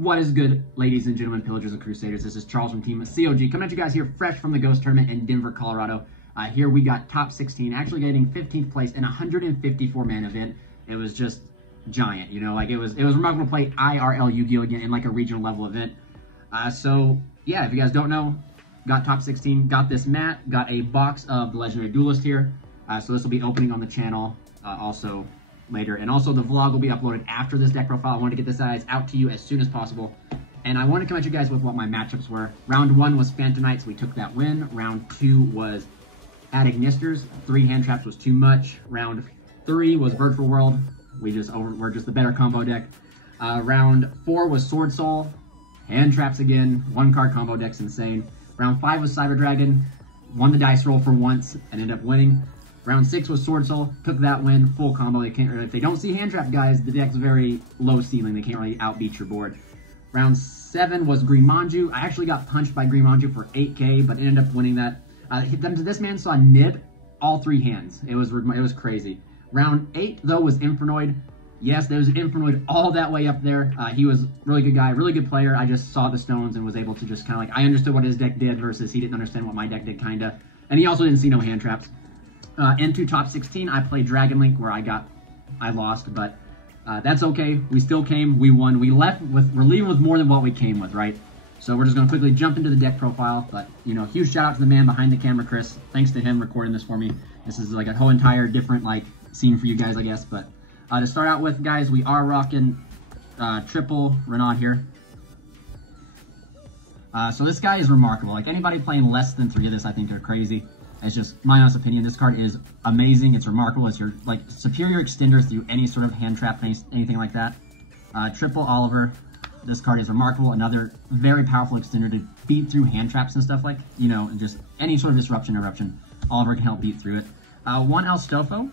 What is good, ladies and gentlemen, pillagers and crusaders? This is Charles from Team COG, coming at you guys here fresh from the Ghost Tournament in Denver, Colorado. Here we got top 16, actually getting 15th place in a 154-man event. It was just giant, you know, like it was remarkable to play IRL YuGiOh again in like a regional level event. So yeah, if you guys don't know, got top 16, got this mat, got a box of the Legendary Duelist here. So this will be opening on the channel also later, and also the vlog will be uploaded after this deck profile. I wanted to get this guys out to you as soon as possible, and I want to come at you guys with what my matchups were. Round 1 was Phantom Knights, we took that win. Round 2 was Adignisters, 3 hand traps was too much. Round 3 was Virtual World, we're just the better combo deck. Round 4 was Sword Soul, hand traps again, 1-card combo deck's insane. Round 5 was Cyber Dragon, won the dice roll for once and ended up winning. Round 6 was Sword Soul, took that win, full combo. They can't really, if they don't see hand trap, guys, the deck's very low ceiling. They can't really outbeat your board. Round 7 was Green Manju. I actually got punched by Green Manju for 8k, but ended up winning that. This man saw Nib all 3 hands. It was crazy. Round 8 though was Infernoble. Yes, there was Infernoble all that way up there. He was a really good guy, really good player. I just saw the stones and was able to just kind of like, I understood what his deck did versus he didn't understand what my deck did, kinda. And he also didn't see no hand traps. Into top 16, I played Dragon Link where I lost, but that's okay. We still came, we won. We're leaving with more than what we came with, right? So we're just gonna quickly jump into the deck profile, but you know, huge shout out to the man behind the camera, Chris. Thanks to him recording this for me. This is like a whole entire different like scene for you guys, I guess. But to start out with, guys, we are rocking triple Renaud here. So this guy is remarkable. Like anybody playing less than 3 of this, I think they're crazy. It's just my honest opinion. This card is amazing. It's remarkable. It's your like superior extender through any sort of hand trap, anything like that. Triple Oliver. This card is remarkable. Another very powerful extender to beat through hand traps and stuff like, you know, and just any sort of disruption, eruption. Oliver can help beat through it. 1 El Stofo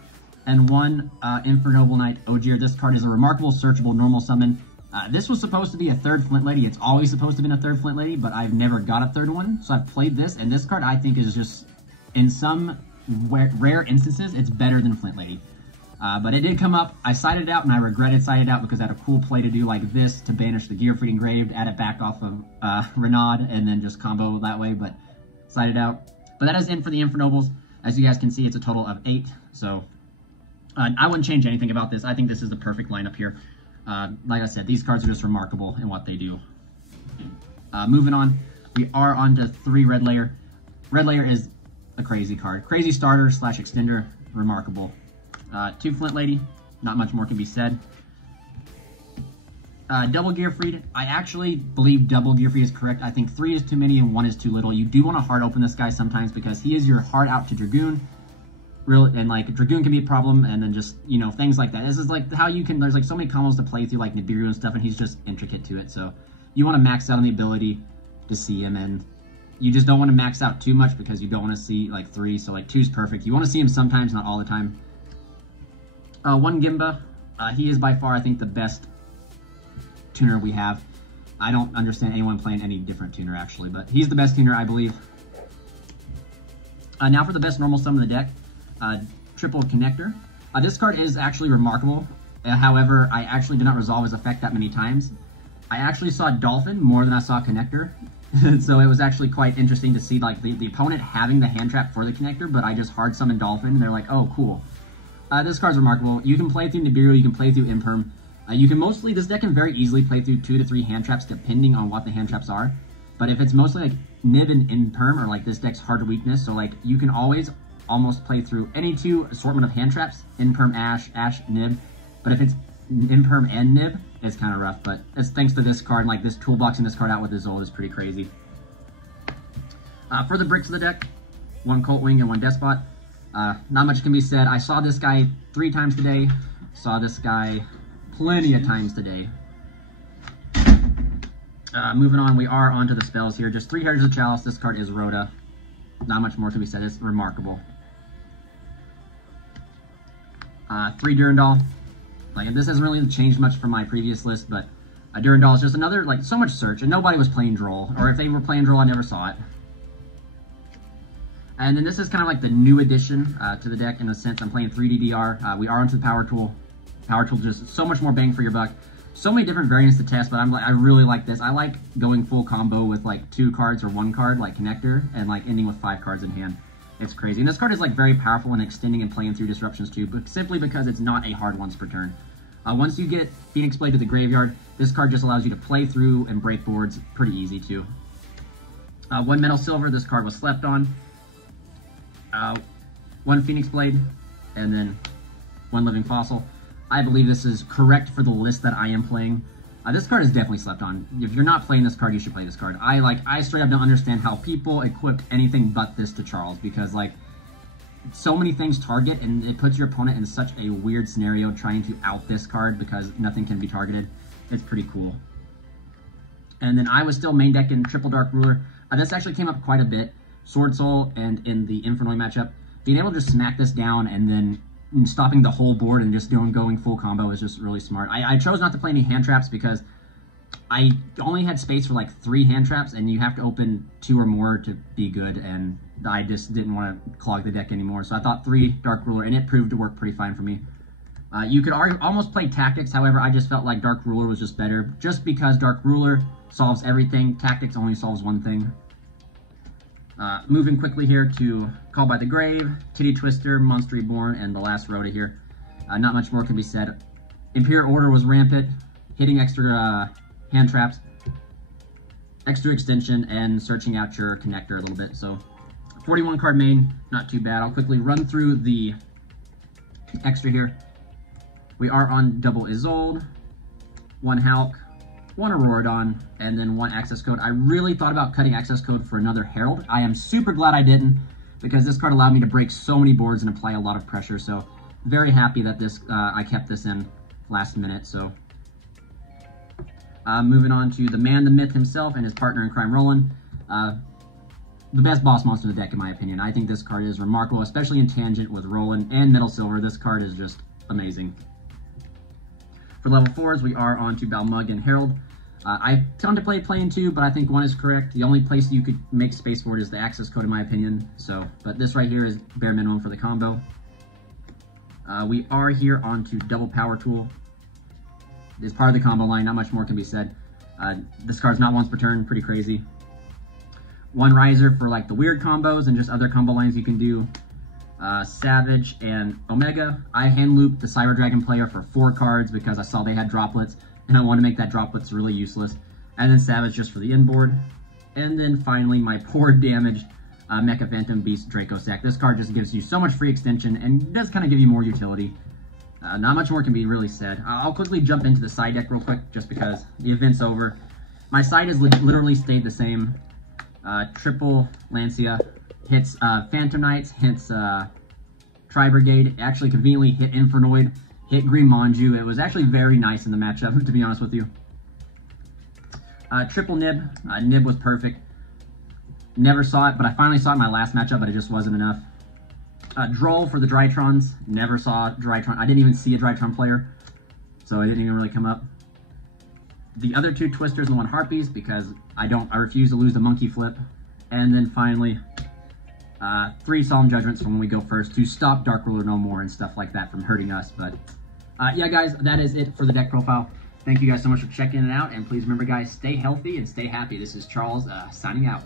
and 1 Infernoble Knight Ogier. This card is a remarkable searchable normal summon. This was supposed to be a 3rd Flint Lady. It's always supposed to have been a 3rd Flint Lady, but I've never got a 3rd one. So I've played this, and this card I think is just, in some rare instances, it's better than Flint Lady. But it did come up. I sided it out, and I regretted sided out because I had a cool play to do like this to banish the Gearfried Engraved, add it back off of Renaud, and then just combo that way, but sided out. But that is it for the Infernobles. As you guys can see, it's a total of 8. So I wouldn't change anything about this. I think this is the perfect lineup here. Like I said, these cards are just remarkable in what they do. Moving on, we are on to 3 Red Layer. Red Layer is a crazy card. Crazy starter / extender, remarkable. 2 Flint Lady, not much more can be said. Double Gearfried, I actually believe double Gearfried is correct. I think 3 is too many and 1 is too little. You do want to hard open this guy sometimes because he is your hard out to Dragoon. And like Dragoon can be a problem, and then just, you know, things like that. This is like how you can, there's like so many combos to play through like Nibiru and stuff, and he's just intricate to it. So you want to max out on the ability to see him, and you just don't want to max out too much because you don't want to see like 3, so like 2 is perfect. You want to see him sometimes, not all the time. 1 Gimba, he is by far, I think, the best tuner we have. I don't understand anyone playing any different tuner actually, but he's the best tuner, I believe. Now for the best normal summon in the deck, Triple Connector. This card is actually remarkable. However, I actually did not resolve his effect that many times. I actually saw Dolphin more than I saw Connector. So it was actually quite interesting to see like the opponent having the hand trap for the connector, but I just hard summoned Dolphin and they're like, oh, cool. This card's remarkable. You can play through Nibiru, you can play through Imperm. You can mostly, this deck can very easily play through 2 to 3 hand traps depending on what the hand traps are. But if it's mostly like Nib and Imperm, or like this deck's hard weakness, so like you can always almost play through any 2 assortment of hand traps, Imperm, Ash, Nib. But if it's Imperm and Nib, it's kind of rough, but it's thanks to this card, like this toolboxing this card out with Isolde is pretty crazy. For the bricks of the deck, 1 Colt Wing and 1 Despot. Not much can be said. I saw this guy 3 times today. Saw this guy plenty of times today. Moving on, we are onto the spells here. Just 3 Heritage of Chalice. This card is Rhoda. Not much more to be said. It's remarkable. 3 Durandal. Like, this hasn't really changed much from my previous list, but Durandal is just another, like, so much search, and nobody was playing Droll. Or if they were playing Droll, I never saw it. And then this is kind of like the new addition to the deck in a sense. I'm playing 3DDR. We are onto the Power Tool. Power Tool just so much more bang for your buck. So many different variants to test, but I really like this. I like going full combo with like 2 cards or 1 card, like connector, and like ending with 5 cards in hand. It's crazy. And this card is like very powerful in extending and playing through disruptions too, but simply because it's not a hard once per turn. Once you get Phoenix Blade to the graveyard, this card just allows you to play through and break boards pretty easy too. 1 Metal Silver, this card was slept on. 1 Phoenix Blade, and then 1 Living Fossil. I believe this is correct for the list that I am playing. This card is definitely slept on. If you're not playing this card, you should play this card. I straight up don't understand how people equipped anything but this to Charles, because like so many things target and it puts your opponent in such a weird scenario trying to out this card because nothing can be targeted. It's pretty cool. And then I was still main decking Triple Dark Ruler. This actually came up quite a bit. Sword Soul and in the Infernoble matchup. Being able to just smack this down and then stopping the whole board and just going full combo is just really smart. I chose not to play any hand traps because I only had space for like 3 hand traps, and you have to open 2 or more to be good, and I just didn't want to clog the deck anymore. So I thought 3 Dark Ruler, and it proved to work pretty fine for me. You could almost play Tactics, however, I just felt like Dark Ruler was just better. Just because Dark Ruler solves everything, Tactics only solves one thing. Moving quickly here to Call by the Grave, Titty Twister, Monster Reborn, and the last Rhoda here. Not much more can be said. Imperial Order was rampant, hitting extra hand traps, extra extension, and searching out your connector a little bit. So 41 card main, not too bad. I'll quickly run through the extra here. We are on double Isolde, 1 Hulk, 1 Auroradon, and then 1 access code. I really thought about cutting access code for another Herald. I am super glad I didn't, because this card allowed me to break so many boards and apply a lot of pressure. So very happy that this I kept this in last minute. So moving on to the man, the myth himself, and his partner in crime, Roland. The best boss monster in the deck, in my opinion. I think this card is remarkable, especially in Tangent with Roland and Metal Silver. This card is just amazing. For level 4s, we are on to Balmug and Herald. I contemplate playing 2, but I think 1 is correct. The only place you could make space for it is the access code, in my opinion. So, but this right here is bare minimum for the combo. We are here on to Double Power Tool. It's part of the combo line, not much more can be said. This card's not once per turn, pretty crazy. 1 Riser for like the weird combos and just other combo lines you can do. Savage and Omega. I hand looped the Cyber Dragon player for 4 cards because I saw they had droplets, and I want to make that droplets really useless. And then Savage just for the inboard. And then finally, my poor damaged Mecha Phantom Beast Draco Sack. This card just gives you so much free extension and does kind of give you more utility. Not much more can be really said. I'll quickly jump into the side deck real quick, just because the event's over. My side has literally stayed the same. Triple Lancia hits Phantom Knights, hits Tri-Brigade, actually conveniently hit Infernoid, hit Green Manju. It was actually very nice in the matchup, to be honest with you. Triple Nib. Nib was perfect. Never saw it, but I finally saw it in my last matchup, but it just wasn't enough. Droll for the Drytrons. Never saw Drytron. I didn't even see a Drytron player, so it didn't even really come up. The other 2 Twisters and 1 Harpies, because I refuse to lose the Monkey Flip. And then finally, 3 Solemn Judgments from when we go first to stop Dark Ruler no more and stuff like that from hurting us. But yeah, guys, that is it for the deck profile. Thank you guys so much for checking it out. And please remember, guys, stay healthy and stay happy. This is Charles signing out.